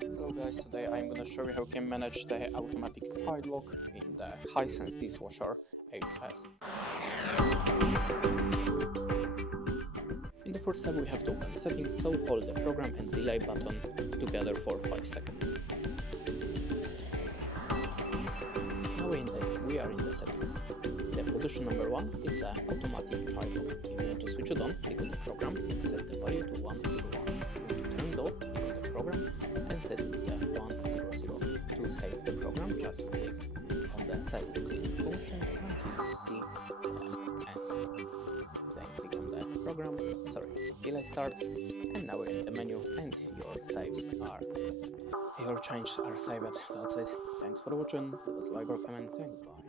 Hello guys, today I'm gonna show you how you can manage the automatic child lock in the Hisense dishwasher HS. In the first step we have to open settings, so hold the program and delay button together for 5 seconds. Now we are in the settings. The position number 1 is an automatic child lock. If you want to switch it on, click on the program and set the value to 101. When you turn it off, click on the program and set it to 100. To save the program, just click on the save clean function until you see the end. Then click on the program, delay start, and now we're in the menu and your changes are saved. That's it. Thanks for watching. Leave us a like or comment and bye.